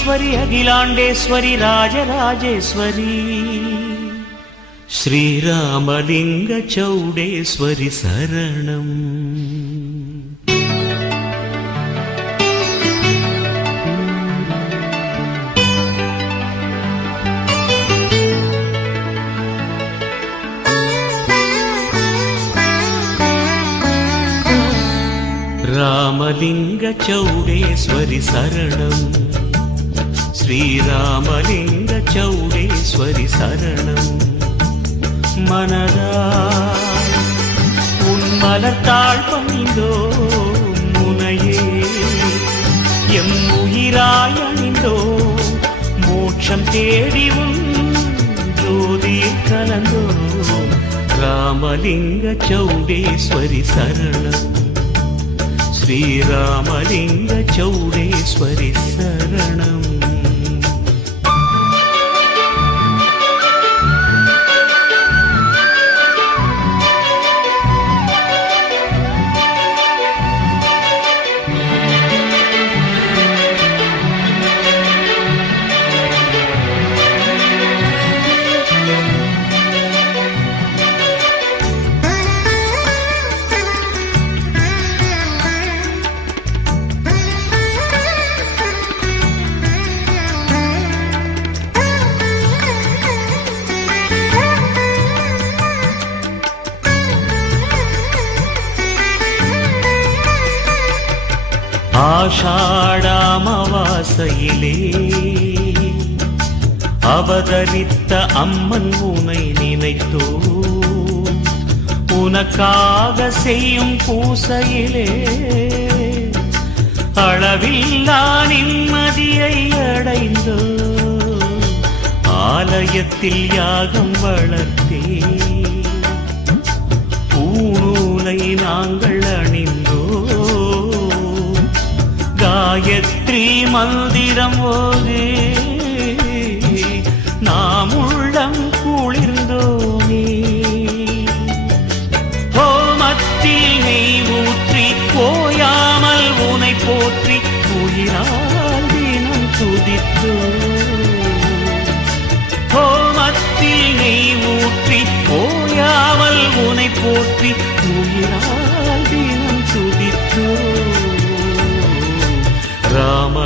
అఖిలాండేశ్వరి అఖిలాండేశ్వరి రాజరాజేశ్వరి. శ్రీరామలింగ చౌడేశ్వరి శరణం. రామలింగ చౌడేశ్వరి శరణం. శ్రీరామలింగ చౌడేశ్వరి శరణం மனதா உன் மலர்த்தாள் பணிந்தோ முனையே எம் உயிராய் அணிந்தோ மோட்சம் தேடி உன் ஜோதியை கலந்தோ ராமலிங்க சௌடேஸ்வரி சரணம் శ్రీరామలింగ చౌడేశ్వరి ஆஷாடாமவாசையிலே அவதரித்த அம்மன் உனை நினைத்தோ? உனக்காக செய்யும் பூசையிலே அளவில்லா நிம்மதியை அடைந்தோ ஆலயத்தில் யாகம் வளர்த்தே மந்திரம் ஓதே நாம் உள்ளம் குளிர்ந்தோமே. ஹோமத்தில் நெய் ஊற்றி போயாமல் உனை போற்றி உயிரால் தினம் துதித்தோ. ஹோமத்தில் நெய் ஊற்றி போயாமல் உனை போற்றி உயிரால்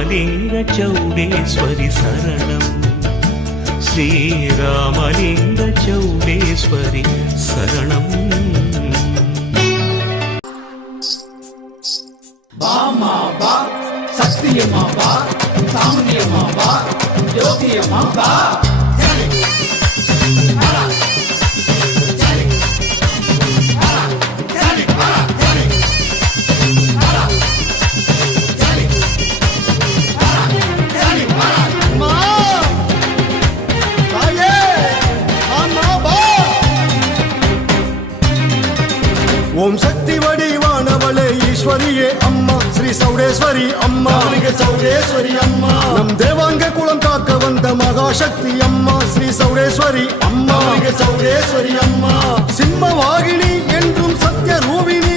ராமலிங்க சௌடேஸ்வரி சரணம். ஸ்ரீராமலிங்க சௌடேஸ்வரி சரணம் பாமா பா சத்தியமா பா சாமியமா பா ஜோதியமா பா ஓம் சக்தி வடிவானவளே ஈஸ்வரியே அம்மா. ஸ்ரீ சௌடேஸ்வரி அம்மா. சௌடேஸ்வரி அம்மா. நம் தேவாங்க குலம் காக்க வந்த மகாசக்தி அம்மா. ஸ்ரீ சௌடேஸ்வரி அம்மா. சௌடேஸ்வரி அம்மா. சிம்ம வாகினி என்றும் சத்ய ரூபிணி